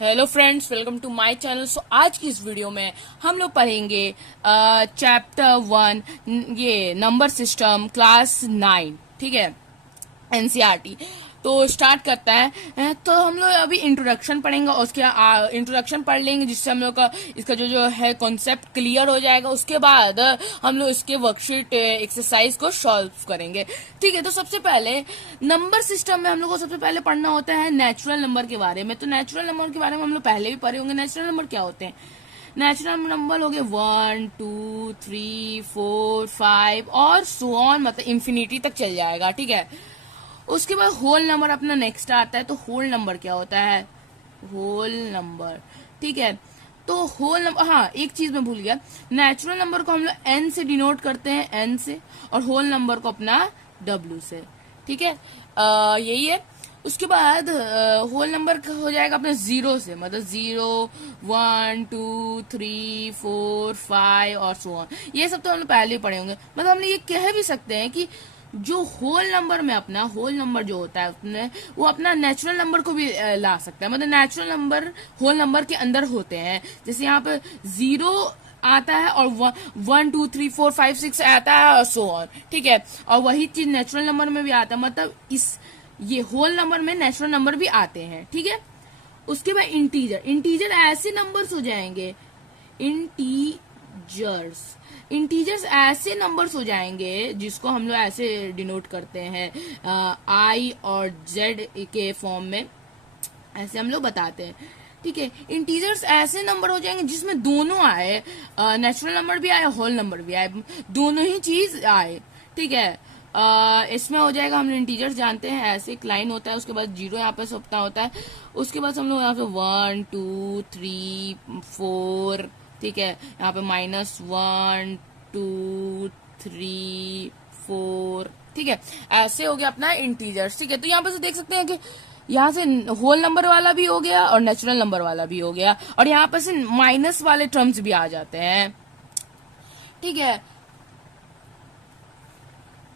Hello friends, welcome to my channel. So आज की इस वीडियो में हम लोग पढ़ेंगे चैप्टर 1, ये नंबर सिस्टम क्लास 9। ठीक है, एनसीईआरटी। तो स्टार्ट करता है। तो हम लोग अभी इंट्रोडक्शन पढ़ेंगे और उसके इंट्रोडक्शन पढ़ लेंगे, जिससे हम लोग का इसका जो है कॉन्सेप्ट क्लियर हो जाएगा। उसके बाद हम लोग इसके वर्कशीट एक्सरसाइज को सॉल्व करेंगे। ठीक है, तो सबसे पहले नंबर सिस्टम में हम लोग को सबसे पहले पढ़ना होता है नेचुरल नंबर के बारे में। तो नेचुरल नंबर के बारे में हम लोग पहले भी पढ़े होंगे। नेचुरल नंबर क्या होते हैं? नेचुरल नंबर हो गए 1, 2, 3, 4, 5 और सो ऑन, मतलब इंफिनिटी तक चल जाएगा। ठीक है, उसके बाद होल नंबर अपना नेक्स्ट आता है। तो होल नंबर क्या होता है? Whole number. ठीक है, तो होल नंबर, हाँ एक चीज मैं भूल गया। नेचुरल नंबर को हम लोग एन से डिनोट करते हैं, एन से, और होल नंबर को अपना डब्ल्यू से। ठीक है, यही है। उसके बाद होल नंबर हो जाएगा अपने जीरो से, मतलब 0, 1, 2, 3, 4, 5 और सो ऑन। ये सब तो हम लोग पहले ही पढ़े होंगे। मतलब हम ये कह भी सकते हैं कि जो होल नंबर में अपना होल नंबर जो होता है उसमें वो अपना नेचुरल नंबर को भी ला सकता है। मतलब नेचुरल नंबर होल नंबर के अंदर होते हैं। जैसे यहाँ पे 0 आता है और 1, 2, 3, 4, 5, 6 आता है और सो ऑन। ठीक है, और वही चीज नेचुरल नंबर में भी आता है। मतलब ये होल नंबर में नेचुरल नंबर भी आते हैं। ठीक है, उसके बाद इंटीजर। इंटीजर ऐसे नंबर्स हो जाएंगे, इंटीजर्स इंटीजर्स ऐसे नंबर्स हो जाएंगे जिसको हम लोग ऐसे डिनोट करते हैं आई और जेड के फॉर्म में, ऐसे हम लोग बताते हैं। ठीक है, इंटीजर्स ऐसे नंबर हो जाएंगे जिसमें दोनों आए, नेचुरल नंबर भी आए, होल नंबर भी आए, दोनों ही चीज आए। ठीक है, इसमें हो जाएगा, हम इंटीजर्स जानते हैं ऐसे एक लाइन होता है, उसके बाद 0 यहाँ पे सपना होता है। उसके बाद हम लोग यहाँ पे 1, 2, 3, 4, ठीक है, यहाँ पे -1, 2, 3, 4। ठीक है, ऐसे हो गया अपना इंटीजर्स। ठीक है, तो यहाँ पे से देख सकते हैं कि यहाँ से होल नंबर वाला भी हो गया और नेचुरल नंबर वाला भी हो गया, और यहाँ पर से माइनस वाले टर्म्स भी आ जाते हैं। ठीक है,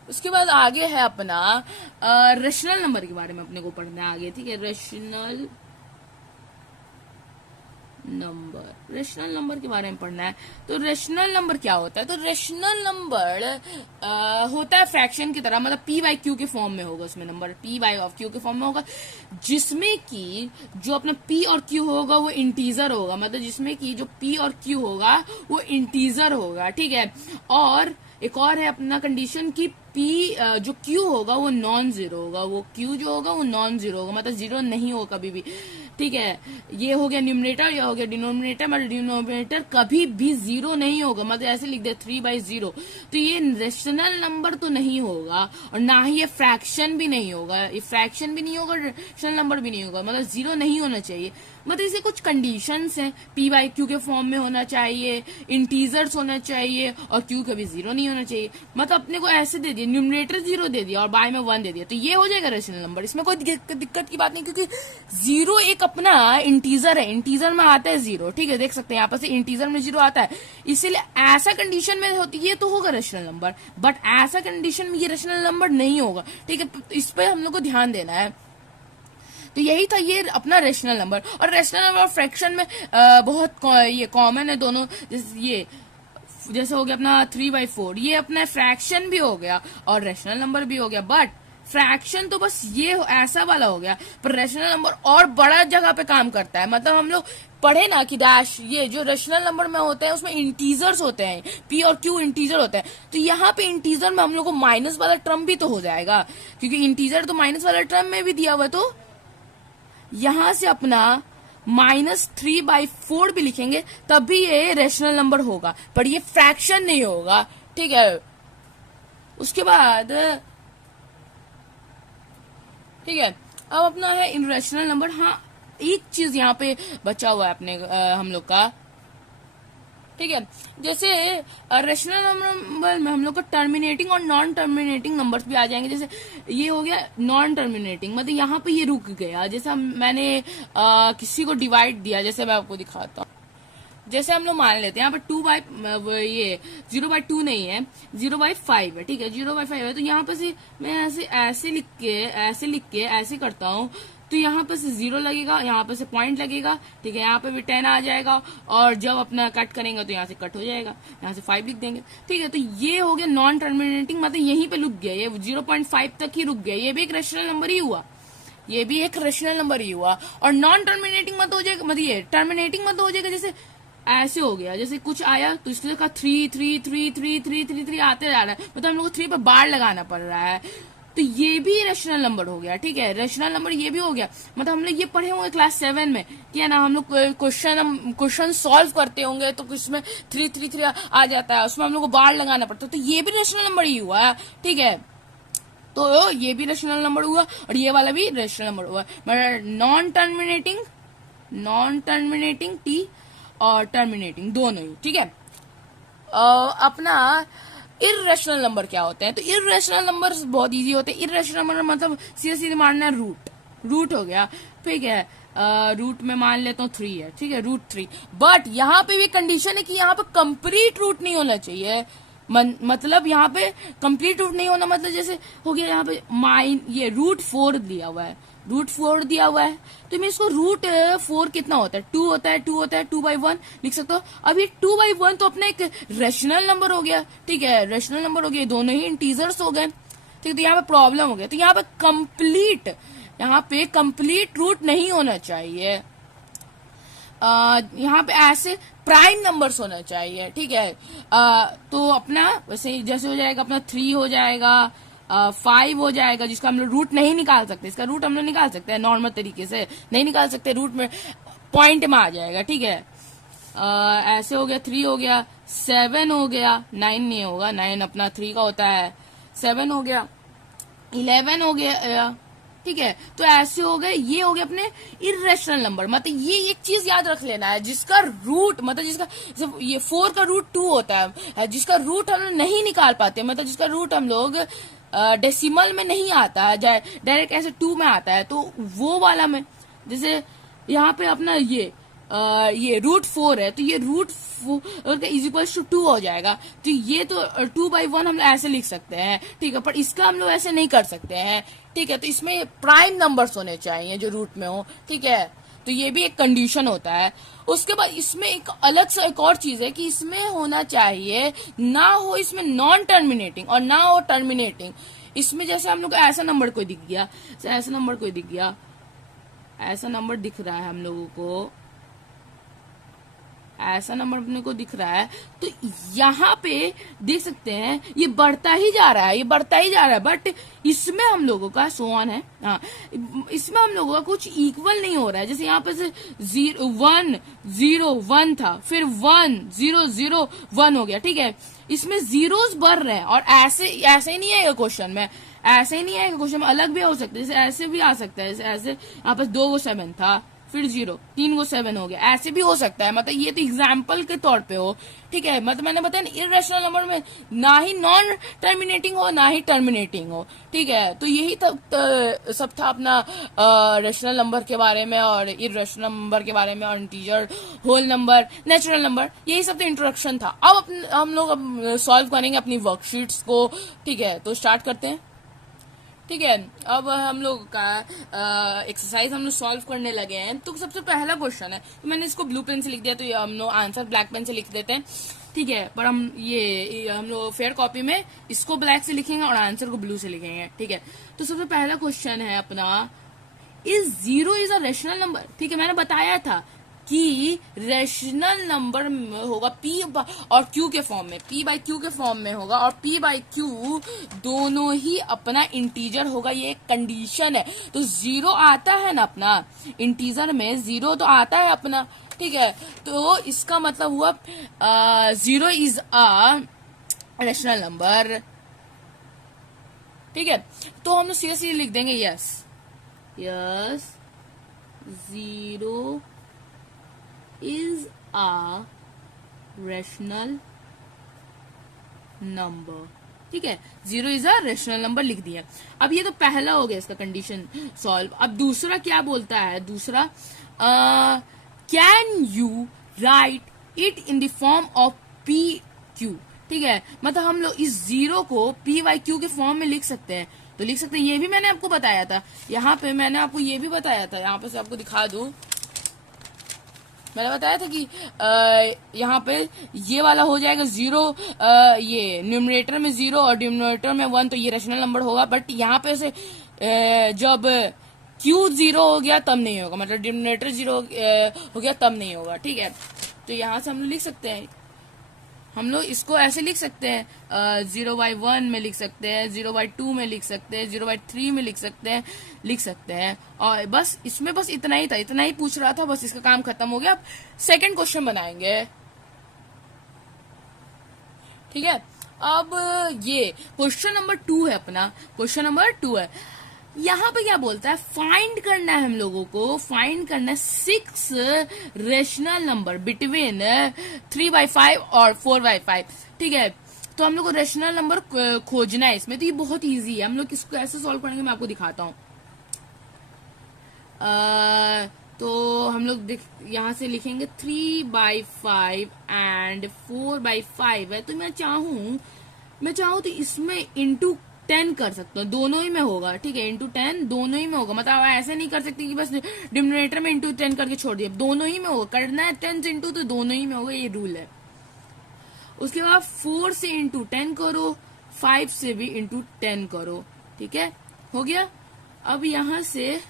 उसके बाद आगे है अपना रेशनल नंबर के बारे में अपने को पढ़ना है आगे। ठीक है, रेशनल नंबर के बारे में पढ़ना है। तो रेशनल नंबर क्या होता है? तो रेशनल नंबर होता है फ्रैक्शन की तरह, मतलब p/q के फॉर्म में होगा। उसमें नंबर p/q के फॉर्म में होगा, जिसमें कि जो अपना p और q होगा वो इंटीजर होगा। मतलब जिसमें कि जो p और q होगा वो इंटीजर होगा। ठीक है, और एक और है अपना कंडीशन की p जो q होगा वो नॉन जीरो होगा। वो q जो होगा वो नॉन जीरो होगा, मतलब जीरो नहीं होगा कभी भी। ठीक है, ये हो गया न्यूमरेटर, ये हो गया डिनोमिनेटर। मतलब डिनोमिनेटर कभी भी जीरो नहीं होगा, मतलब ऐसे लिख दे 3/0। तो ये रेशनल नंबर तो नहीं होगा, और ना ही ये फ्रैक्शन भी नहीं होगा। ये फ्रैक्शन भी नहीं होगा, रेशनल नंबर भी नहीं होगा, मतलब जीरो नहीं होना चाहिए। मतलब इसे कुछ कंडीशंस हैं, p/q के फॉर्म में होना चाहिए, इंटीजर्स होना चाहिए, और q कभी जीरो नहीं होना चाहिए। मतलब अपने को ऐसे दे दिया, न्यूमरेटर 0 दे दिया और बाय में 1 दे दिया, तो ये हो जाएगा रेशनल नंबर। इसमें कोई दिक्कत की बात नहीं, क्योंकि 0 एक अपना इंटीजर है, इंटीजर में आता है 0। ठीक है, देख सकते हैं यहाँ पर से इंटीजर में 0 आता है, इसीलिए ऐसा कंडीशन में होती है तो होगा रेशनल नंबर, बट ऐसा कंडीशन में ये रेशनल नंबर नहीं होगा। ठीक है, इस पे हम लोग को ध्यान देना है। तो यही था ये अपना रेशनल नंबर। और रेशनल नंबर और फ्रैक्शन में बहुत ये कॉमन है दोनों। जैसे हो गया अपना 3/4, ये अपना फ्रैक्शन भी हो गया और रेशनल नंबर भी हो गया। बट फ्रैक्शन तो बस ये ऐसा वाला हो गया, पर रेशनल नंबर और बड़ा जगह पे काम करता है। मतलब हम लोग पढ़े ना कि डैश, ये जो रेशनल नंबर में होते हैं उसमें इंटीजर्स होते हैं, p और q इंटीजर होते हैं। तो यहाँ पे इंटीजर में हम लोग को माइनस वाला टर्म भी तो हो जाएगा, क्योंकि इंटीजर तो माइनस वाला टर्म में भी दिया हुआ है। तो यहां से अपना -3/4 भी लिखेंगे तब भी ये रेशनल नंबर होगा, पर ये फ्रैक्शन नहीं होगा। ठीक है, उसके बाद ठीक है, अब अपना है इनरेशनल नंबर। हाँ, एक चीज यहाँ पे बचा हुआ है अपने हम लोग का। ठीक है, जैसे रेशनल नंबर में हम लोग को टर्मिनेटिंग और नॉन टर्मिनेटिंग नंबर्स भी आ जाएंगे। जैसे ये हो गया नॉन टर्मिनेटिंग, मतलब यहाँ पे ये रुक गया। जैसे मैंने किसी को डिवाइड दिया, जैसे मैं आपको दिखाता हूँ। जैसे हम लोग मान लेते हैं यहाँ पे ये 0/2 नहीं है, 0/5 है। ठीक है, 0/5 है, तो यहाँ पे से मैं ऐसे लिख के ऐसे करता हूँ, तो यहाँ पे से 0 लगेगा, यहाँ पे से पॉइंट लगेगा, ठीक है, यहाँ पे भी 10 आ जाएगा, और जब अपना कट करेंगे तो यहाँ से कट हो जाएगा, यहाँ से 5 लिख देंगे, ठीक है। तो ये हो गया नॉन टर्मिनेटिंग, मतलब यहीं पे रुक गया, ये 0.5 तक ही रुक गया, ये भी एक रेशनल नंबर ही हुआ, ये भी एक रेशनल नंबर ही हुआ। और नॉन टर्मिनेटिंग मत हो जाएगा, मतलब ये टर्मिनेटिंग मत हो जाएगा, जैसे ऐसे हो गया, जैसे कुछ आया तो इसलिए कहा 3 3 3 3 3 3 3 आते जा रहा है, मतलब हम लोग को 3 पर बार लगाना पड़ रहा है, तो ये भी रेशनल नंबर हो गया, ठीक है, रेशनल नंबर ये भी हो गया। मतलब हम लोग ये पढ़े होंगे क्लास 7 में कि है ना, हम लोग क्वेश्चन सॉल्व करते होंगे तो उसमें 3 3 3 आ जाता है, उसमें हम लोग को बार लगाना पड़ता है, तो ये भी रेशनल नंबर ही हुआ है, ठीक है। तो ये भी रेशनल नंबर हुआ और ये वाला भी रेशनल नंबर हुआ, मतलब नॉन टर्मिनेटिंग टी और टर्मिनेटिंग दोनों ही, ठीक है। अपना इर्रेशनल नंबर क्या होते हैं, तो इर्रेशनल नंबर बहुत इजी होते हैं। इर्रेशनल नंबर मतलब सीधे सीधे मानना है रूट हो गया, ठीक है। रूट में मान लेता हूँ 3 है, ठीक है, √3, बट यहाँ पे भी कंडीशन है कि यहाँ पे कंप्लीट रूट नहीं होना चाहिए, मतलब यहाँ पे कंप्लीट रूट नहीं होना, मतलब जैसे हो गया यहाँ पे ये √4 दिया हुआ है, √4 दिया हुआ है, तो मैं इसको √4 कितना होता है, 2 होता है, 2/1 लिख सकते हो। अब ये 2/1 तो अपना एक रेशनल नंबर हो गया, ठीक है, रेशनल नंबर हो गया, दोनों ही इंटीजर्स हो गए, ठीक है। तो यहाँ पे प्रॉब्लम हो गया, तो यहाँ पे कंप्लीट रूट नहीं होना चाहिए, यहाँ पे ऐसे प्राइम नंबर्स होना चाहिए, ठीक है। तो अपना वैसे जैसे हो जाएगा, अपना 3 हो जाएगा, 5 हो जाएगा, जिसका हम लोग रूट नहीं निकाल सकते, इसका रूट हम लोग निकाल सकते हैं नॉर्मल तरीके से, नहीं निकाल सकते, रूट में पॉइंट में आ जाएगा, ठीक है। ऐसे हो गया, 3 हो गया, 7 हो गया, 9 नहीं होगा, 9 अपना 3 का होता है, 7 हो गया, 11 हो गया, ठीक है। तो ऐसे हो गए, ये हो गए अपने इर्रेशनल नंबर, मतलब ये एक चीज याद रख लेना है, जिसका रूट मतलब ये 4 का रूट 2 होता है, जिसका रूट हम लोग नहीं निकाल पाते, मतलब जिसका रूट हम लोग डेसिमल में नहीं आता है, डायरेक्ट ऐसे 2 में आता है, तो वो वाला में जैसे यहाँ पे अपना ये √4 है, तो ये √4 इज इक्वल्स टू 2 हो जाएगा, तो ये तो 2/1 हम लोग ऐसे लिख सकते हैं, ठीक है, पर इसका हम लोग ऐसे नहीं कर सकते हैं, ठीक है। तो इसमें प्राइम नंबर्स होने चाहिए जो रूट में हो, ठीक है, तो ये भी एक कंडीशन होता है। उसके बाद इसमें एक अलग सा एक और चीज है कि इसमें होना चाहिए, ना हो इसमें नॉन टर्मिनेटिंग और ना हो टर्मिनेटिंग। इसमें जैसे हम लोग को ऐसा नंबर कोई दिख गया, ऐसा नंबर दिख रहा है हम लोगों को, ऐसा नंबर अपने को दिख रहा है, तो यहाँ पे देख सकते हैं ये बढ़ता ही जा रहा है, बट इसमें हम लोगों का सोन है, हाँ, इसमें हम लोगों का कुछ इक्वल नहीं हो रहा है। जैसे यहाँ पे से 1 0 1 था, फिर 1 0 0 1 हो गया, ठीक है, इसमें जीरोस बढ़ रहे हैं, और ऐसे ही नहीं आएगा क्वेश्चन में, अलग भी हो सकता है, जैसे ऐसे भी आ सकता है, ऐसे यहाँ पे 2 को 7 था, फिर 0 3 को 7 हो गया, ऐसे भी हो सकता है, मतलब ये तो एग्जाम्पल के तौर पे हो, ठीक है। मतलब मैंने बताया ना, इर्रेशनल नंबर में ना ही नॉन टर्मिनेटिंग हो ना ही टर्मिनेटिंग हो, ठीक है। तो यही सब था अपना रेशनल नंबर के बारे में और इर्रेशनल नंबर के बारे में, और integer, whole number, natural number, यही सब तो इंट्रोडक्शन था। अब हम लोग सॉल्व करेंगे अपनी वर्कशीट्स को, ठीक है, तो स्टार्ट करते हैं, ठीक है। अब हम लोग का एक्सरसाइज हम लोग सॉल्व करने लगे हैं। तो सबसे पहला क्वेश्चन है, तो मैंने इसको ब्लू पेन से लिख दिया, तो ये हम लोग आंसर ब्लैक पेन से लिख देते हैं, ठीक है। पर हम लोग फेयर कॉपी में इसको ब्लैक से लिखेंगे और आंसर को ब्लू से लिखेंगे, ठीक है। तो सबसे पहला क्वेश्चन है अपना, is 0 is a rational number, ठीक है। मैंने बताया था कि रेशनल नंबर होगा P और Q के फॉर्म में, P/Q के फॉर्म में होगा, और P/Q दोनों ही अपना इंटीजर होगा, ये एक कंडीशन है। तो 0 आता है ना अपना इंटीजर में, 0 तो आता है अपना, ठीक है। तो इसका मतलब हुआ 0 इज अ रेशनल नंबर, ठीक है। तो हम लोग सीधे लिख देंगे yes 0 is a rational number, ठीक है, 0 इज अ रेशनल नंबर लिख दिया। अब ये तो पहला हो गया इसका कंडीशन सॉल्व। अब दूसरा क्या बोलता है, दूसरा can you right it in the form of PQ, ठीक है। मतलब हम लोग इस 0 को P/Q के फॉर्म में लिख सकते हैं, तो लिख सकते हैं। ये भी मैंने आपको बताया था, यहाँ पे मैंने आपको ये भी बताया था, यहाँ पे से आपको दिखा दूं, मैंने बताया था कि यहाँ पे ये वाला हो जाएगा 0, ये न्यूमरेटर में 0 और डिनोमिनेटर में 1, तो ये रेशनल नंबर होगा। बट यहाँ पे से जब Q 0 हो गया तब नहीं होगा, मतलब डिनोमिनेटर 0 हो गया तब नहीं होगा, ठीक है। तो यहाँ से हम लोग लिख सकते हैं, हम लोग इसको ऐसे लिख सकते हैं, 0/1 में लिख सकते हैं, 0/2 में लिख सकते हैं, 0/3 में लिख सकते हैं। और बस इसमें बस इतना ही था, इतना ही पूछ रहा था, बस इसका काम खत्म हो गया। अब सेकंड क्वेश्चन बनाएंगे, ठीक है। अब ये क्वेश्चन नंबर 2 है, अपना क्वेश्चन नंबर 2 है। यहाँ पे क्या बोलता है, फाइंड करना है हम लोगों को, फाइंड करना है 6 रेशनल नंबर बिटवीन 3/5 और 4/5, ठीक है। तो हम लोग को रेशनल नंबर खोजना है इसमें। तो ये बहुत इजी है, हम लोग इसको ऐसे सॉल्व करेंगे, मैं आपको दिखाता हूँ। तो हम लोग यहाँ से लिखेंगे 3/5 एंड 4/5 है। तो मैं चाहूँ तो इसमें इंटू 10 कर सकता हूँ, दोनों ही में होगा, ठीक है। इंटू 10 दोनों ही में होगा, मतलब ऐसे नहीं कर सकते कि बस डिनोमिनेटर में इंटू 10 करके छोड़ दिया, दोनों ही में होगा। करना है 10 से इंटू तो दोनों ही में होगा, ये रूल है। उसके बाद 4 से इंटू 10 करो, 5 से भी इंटू 10 करो, ठीक है, हो गया। अब यहाँ से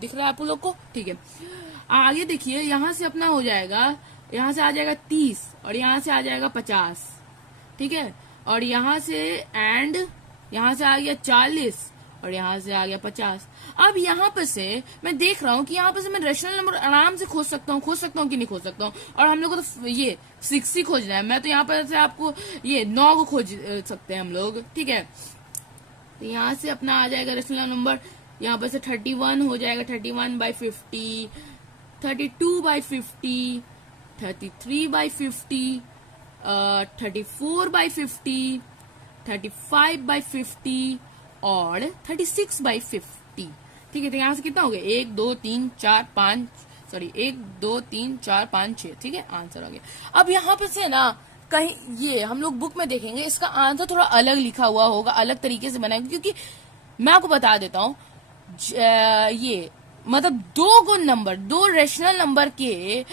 दिख रहा है आप लोग को, ठीक है। आगे देखिए, यहाँ से अपना हो जाएगा, यहाँ से आ जाएगा 30 और यहाँ से आ जाएगा 50, ठीक है। और यहाँ से यहाँ से आ गया 40 और यहाँ से आ गया 50। अब यहाँ पे से मैं देख रहा हूँ कि यहाँ पे से मैं रेशनल नंबर आराम से खोज सकता हूँ कि नहीं खोज सकता हूँ। और हम लोग को तो ये 6 ही खोजना है, मैं तो यहाँ पर से आपको ये 9 को खोज सकते हैं हम लोग, ठीक है। तो यहाँ से अपना आ जाएगा रेशनल नंबर, यहाँ पर से 31 हो जाएगा, 31/50, 32/50, 33/50, 34/50, 35/50 और 36/50, ठीक है। तो यहाँ से कितना हो गया, 1 2 3 4 5, सॉरी 1 2 3 4 5 6, ठीक है, आंसर हो गया। अब यहाँ पे से ना कहीं ये हम लोग बुक में देखेंगे, इसका आंसर थोड़ा अलग लिखा हुआ होगा, अलग तरीके से बनाएंगे, क्योंकि मैं आपको बता देता हूँ, ये मतलब दो रेशनल नंबर के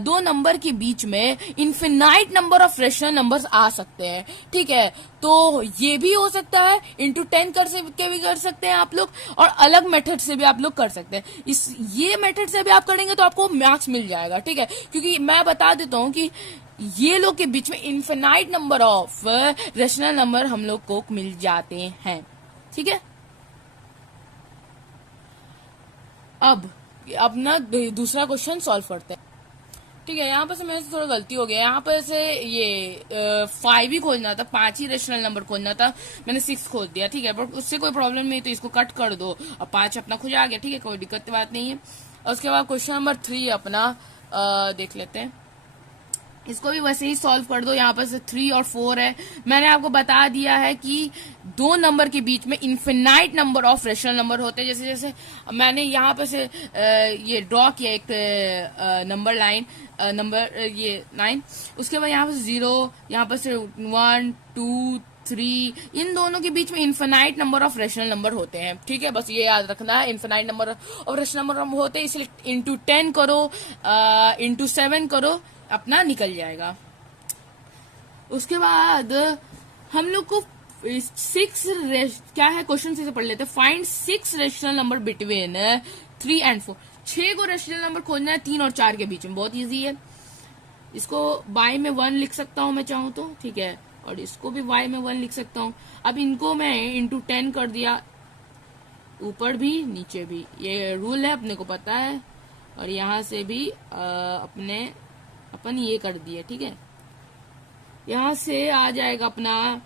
दो नंबर के बीच में infinite number of rational numbers आ सकते हैं, ठीक है। तो ये भी हो सकता है, इंटू 10 के भी कर सकते हैं आप लोग, और अलग मेथड से भी आप लोग कर सकते हैं। ये मेथड से भी आप करेंगे तो आपको मार्क्स मिल जाएगा, ठीक है। क्योंकि मैं बता देता हूँ कि ये लोग के बीच में infinite number of rational number हम लोग को मिल जाते हैं, ठीक है। अब अपना दूसरा क्वेश्चन सॉल्व करते हैं, ठीक है। यहाँ पर से मेरे से थोड़ा गलती हो गया, यहाँ पर से ये 5 ही खोजना था, 5 ही रेशनल नंबर खोजना था, मैंने 6 खोज दिया, ठीक है। बट उससे कोई प्रॉब्लम नहीं, तो इसको कट कर दो, अब 5 अपना खुद आ गया, ठीक है, कोई दिक्कत की बात नहीं है। और उसके बाद क्वेश्चन नंबर 3 अपना देख लेते हैं, इसको भी वैसे ही सॉल्व कर दो। यहाँ पर से 3 और 4 है, मैंने आपको बता दिया है कि दो नंबर के बीच में infinite number of rational number होते हैं। जैसे जैसे मैंने यहाँ पर से ये ड्रॉ किया एक नंबर लाइन, नंबर ये 9, उसके बाद यहाँ पर 0, यहाँ पर से 1 2 3, इन दोनों के बीच में infinite number of rational number होते हैं, ठीक है। बस ये याद रखना है, infinite number of rational number होते हैं, इसलिए इंटू 10 करो, इंटू 7 करो, अपना निकल जाएगा। उसके बाद हम लोग को 6 क्या है, क्वेश्चन से पढ़ लेते हैं। Find 6 rational number between 3 and 4, 6 को रेशनल नंबर खोजना है 3 और 4 के बीच में, बहुत इजी है। इसको बाय में 1 लिख सकता हूं मैं चाहूं तो, ठीक है, और इसको भी y में 1 लिख सकता हूं। अब इनको मैं इंटू 10 कर दिया, ऊपर भी नीचे भी, ये रूल है, अपने को पता है। और यहाँ से भी अपन ये कर दिए, ठीक है। यहाँ से आ जाएगा अपना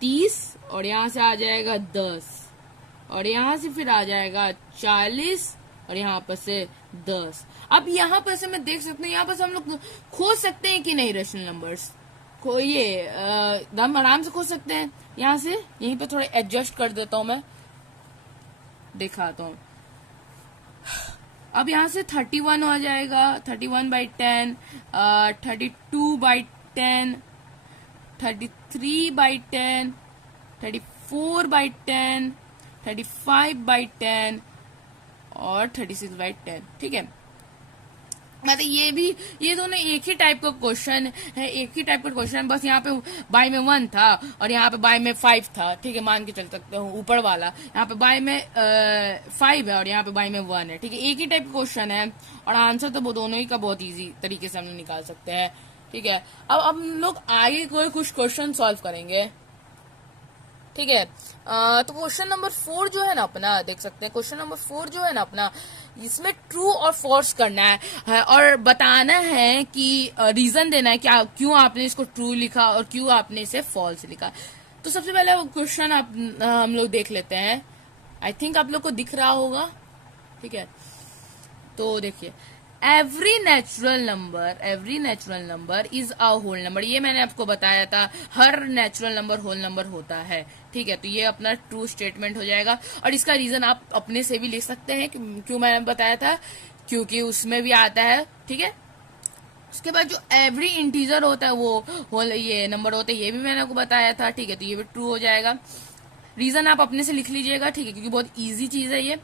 30 और यहाँ से आ जाएगा 10 और यहाँ से फिर आ जाएगा 40 और यहाँ पर से 10। अब यहाँ पर से मैं देख सकता हूँ, यहाँ पर से हम लोग खोज सकते हैं कि नहीं रेशनल नंबर्स को, ये हम आराम से खोज सकते हैं। यहाँ से यहीं पे थोड़ा एडजस्ट कर देता हूँ, मैं दिखाता हूँ। अब यहाँ से 31 हो जाएगा, 31/10, 32/10, 33/10, 34/10, 35/10 और 36/10। ठीक है, मतलब ये दोनों एक ही टाइप का क्वेश्चन है, एक ही टाइप का क्वेश्चन, बस यहाँ पे बाय में 1 था और यहाँ पे बाय में 5 था। ठीक है, मान के चल सकते हो ऊपर वाला यहाँ पे बाय में 5 है और यहाँ पे बाय में 1 है। ठीक है, एक ही टाइप का क्वेश्चन है और आंसर तो वो दोनों ही का बहुत इजी तरीके से हम लोग निकाल सकते हैं। ठीक है, अब हम लोग आगे कोई कुछ क्वेश्चन सॉल्व करेंगे। ठीक है, तो क्वेश्चन नंबर 4 जो है ना अपना, देख सकते हैं क्वेश्चन नंबर 4 जो है ना अपना, इसमें ट्रू और फॉल्स करना है और बताना है कि रीजन देना है क्या क्यों आपने इसको ट्रू लिखा और क्यों आपने इसे फॉल्स लिखा। तो सबसे पहले क्वेश्चन हम लोग देख लेते हैं। आई थिंक आप लोग को दिख रहा होगा। ठीक है, तो देखिए, every natural number is a whole number. ये मैंने आपको बताया था, हर नेचुरल नंबर होल नंबर होता है। ठीक है, तो ये अपना ट्रू स्टेटमेंट हो जाएगा और इसका रीजन आप अपने से भी लिख सकते हैं क्यों मैंने बताया था, क्योंकि उसमें भी आता है। ठीक है, उसके बाद जो एवरी इंटीजर होता है वो होल ये नंबर होता है, ये भी मैंने आपको बताया था। ठीक है, तो ये भी ट्रू हो जाएगा। रीजन आप अपने से लिख लीजिएगा। ठीक है, क्योंकि बहुत ईजी चीज है ये।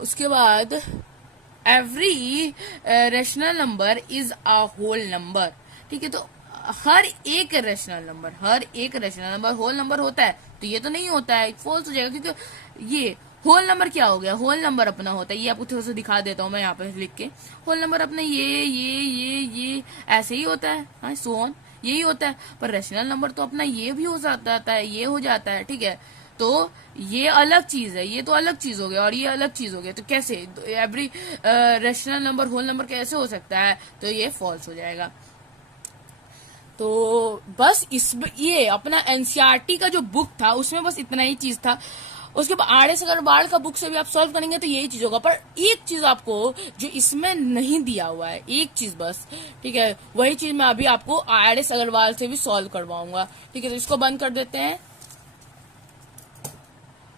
उसके बाद every rational number is a whole number. ठीक है, तो हर एक रेशनल नंबर होल नंबर होता है, तो ये तो नहीं होता है, फॉल्स हो जाएगा। क्योंकि ये होल नंबर क्या हो गया, होल नंबर अपना होता है, ये आपको थोड़ा सा दिखा देता हूं मैं यहाँ पे लिख के। होल नंबर अपना ये ऐसे ही होता है, हाँ, सो ऑन, यही होता है। पर रेशनल नंबर तो अपना ये भी हो जाता है, ये हो जाता है। ठीक है, तो ये अलग चीज है, ये तो अलग चीज हो गया और ये अलग चीज हो गया। तो कैसे every rational number whole number कैसे हो सकता है, तो ये फॉल्स हो जाएगा। तो बस ये अपना एनसीईआरटी का जो बुक था उसमें बस इतना ही चीज था। उसके बाद RS अग्रवाल का बुक से भी आप सॉल्व करेंगे तो यही चीज होगा। पर एक चीज आपको जो इसमें नहीं दिया हुआ है, एक चीज बस, ठीक है, वही चीज मैं अभी आपको RS अग्रवाल से भी सॉल्व करवाऊंगा। ठीक है, तो इसको बंद कर देते हैं।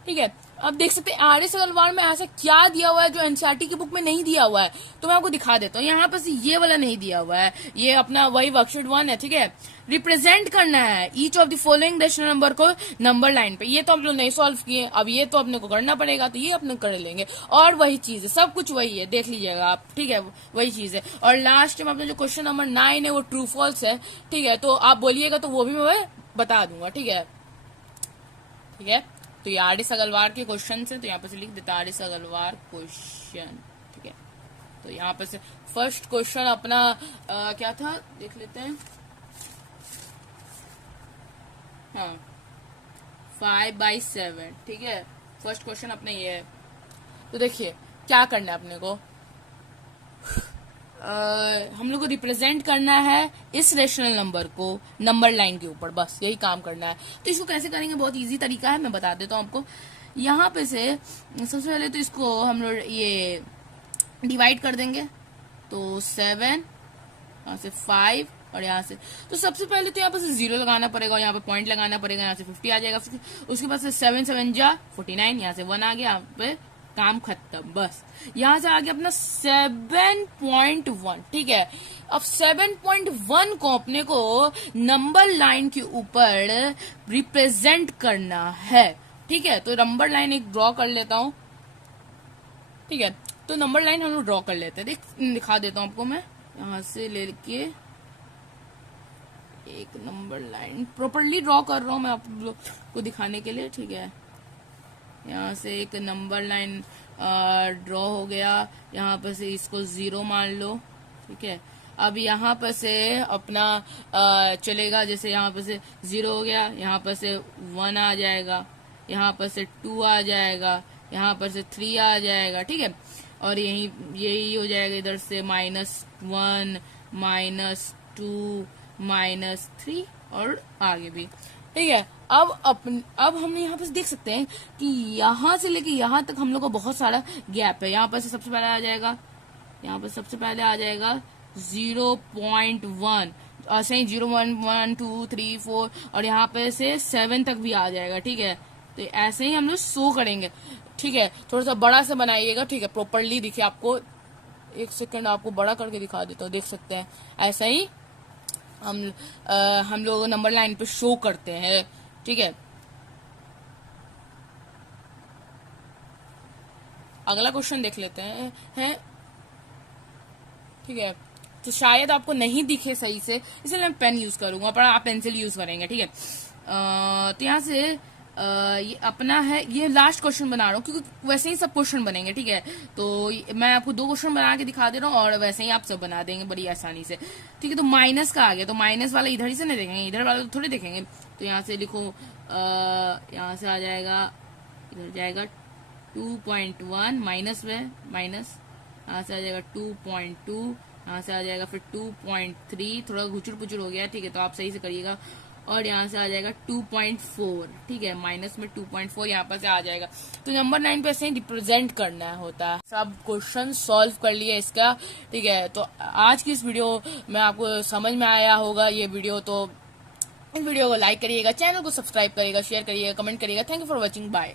ठीक है, अब देख सकते हैं RS अग्रवाल में ऐसा क्या दिया हुआ है जो एनसीईआरटी की बुक में नहीं दिया हुआ है, तो मैं आपको दिखा देता हूँ। यहाँ पर ये वाला नहीं दिया हुआ है, ये अपना वही वर्कशीट 1 है। ठीक है, रिप्रेजेंट करना है each of the following rational number को नंबर लाइन पे। ये तो हम लोग नहीं सॉल्व किए, अब ये तो अपने को करना पड़ेगा, तो ये अपने कर लेंगे। और वही चीज है, सब कुछ वही है, देख लीजिएगा आप। ठीक है, वही चीज है। और लास्ट में अपना जो क्वेश्चन नंबर 9 है वो ट्रू फॉल्स है। ठीक है, तो आप बोलिएगा तो वो भी मैं बता दूंगा। ठीक है, ठीक है, तो ये RS अग्रवाल के क्वेश्चन है, तो यहाँ पे से लिख देता RS अग्रवाल क्वेश्चन। ठीक है, तो यहाँ पे से फर्स्ट क्वेश्चन अपना क्या था देख लेते हैं। हाँ, 5/7। ठीक है, फर्स्ट क्वेश्चन अपने ये है। तो देखिए क्या करना है अपने को, हम लोग को रिप्रेजेंट करना है इस रेशनल नंबर को नंबर लाइन के ऊपर, बस यही काम करना है। तो इसको कैसे करेंगे, बहुत इजी तरीका है, मैं बता देता हूँ आपको। यहाँ पे से सबसे पहले तो इसको हम लोग ये डिवाइड कर देंगे, तो 7, यहाँ से 5 और यहाँ से, तो सबसे पहले तो यहाँ पे 0 लगाना पड़ेगा और यहाँ पे पॉइंट लगाना पड़ेगा। यहाँ से 50 आ जाएगा, उसके बाद से 7 7 जा 49, यहाँ से 1 आ गया, यहाँ पे काम खत्म। बस यहां से आगे अपना 7.1। ठीक है, अब 7.1 को अपने को नंबर लाइन के ऊपर रिप्रेजेंट करना है। ठीक है, तो नंबर लाइन एक ड्रॉ कर लेता हूं। ठीक है, तो नंबर लाइन हम लोग ड्रॉ कर लेते हैं, दिखा देता हूं आपको मैं। यहां से लेके एक नंबर लाइन प्रॉपरली ड्रॉ कर रहा हूं मैं आप लोग को दिखाने के लिए। ठीक है, यहाँ से एक नंबर लाइन ड्रॉ हो गया, यहाँ पर से इसको 0 मान लो। ठीक है, अब यहाँ पर से अपना चलेगा, जैसे यहाँ पर से 0 हो गया, यहाँ पर से 1 आ जाएगा, यहाँ पर से 2 आ जाएगा, यहाँ पर से 3 आ जाएगा। ठीक है, और यही हो जाएगा इधर से -1 -2 -3 और आगे भी। ठीक है, अब हम यहाँ पर देख सकते हैं कि यहाँ से लेके यहाँ तक हम लोग का बहुत सारा गैप है। यहाँ पर से सबसे पहले आ जाएगा, यहाँ पर सबसे पहले आ जाएगा 0.1, ऐसे ही 0 1 1 2 3 4 और यहाँ पे से 7 तक भी आ जाएगा। ठीक है, तो ऐसे ही हम लोग शो करेंगे। ठीक है, थोड़ा सा बड़ा सा बनाइएगा। ठीक है, प्रॉपरली दिखे आपको, एक सेकंड आपको बड़ा करके दिखा देता हूँ, देख सकते हैं ऐसा ही हम लोग नंबर लाइन पे शो करते हैं। ठीक है, अगला क्वेश्चन देख लेते हैं। ठीक है, तो शायद आपको नहीं दिखे सही से, इसलिए मैं पेन यूज करूंगा, पर आप पेंसिल यूज करेंगे। ठीक है, तो यहाँ से ये अपना है, ये लास्ट क्वेश्चन बना रहा हूँ क्योंकि वैसे ही सब क्वेश्चन बनेंगे। ठीक है, तो मैं आपको 2 क्वेश्चन बना के दिखा दे रहा हूँ और वैसे ही आप सब बना देंगे बड़ी आसानी से। ठीक है, तो माइनस का आ गया, तो माइनस वाला इधर ही से नहीं देखेंगे, इधर वाला तो थोड़े देखेंगे। तो यहाँ से लिखो, यहाँ से आ जाएगा, इधर जाएगा 2.1 माइनस में माइनस, यहाँ से आ जाएगा 2.2, यहाँ से आ जाएगा फिर 2.3, थोड़ा घुचुर पुचुर हो गया। ठीक है, तो आप सही से करिएगा। और यहाँ से आ जाएगा 2.4। ठीक है, माइनस में 2.4 यहाँ पर से आ जाएगा। तो नंबर 9 पे ऐसे ही रिप्रेजेंट करना होता है। सब क्वेश्चन सॉल्व कर लिए इसका। ठीक है, तो आज की इस वीडियो में आपको समझ में आया होगा ये वीडियो, तो इस वीडियो को लाइक करिएगा, चैनल को सब्सक्राइब करिएगा, शेयर करिएगा, कमेंट करिएगा। Thank you for watching, bye.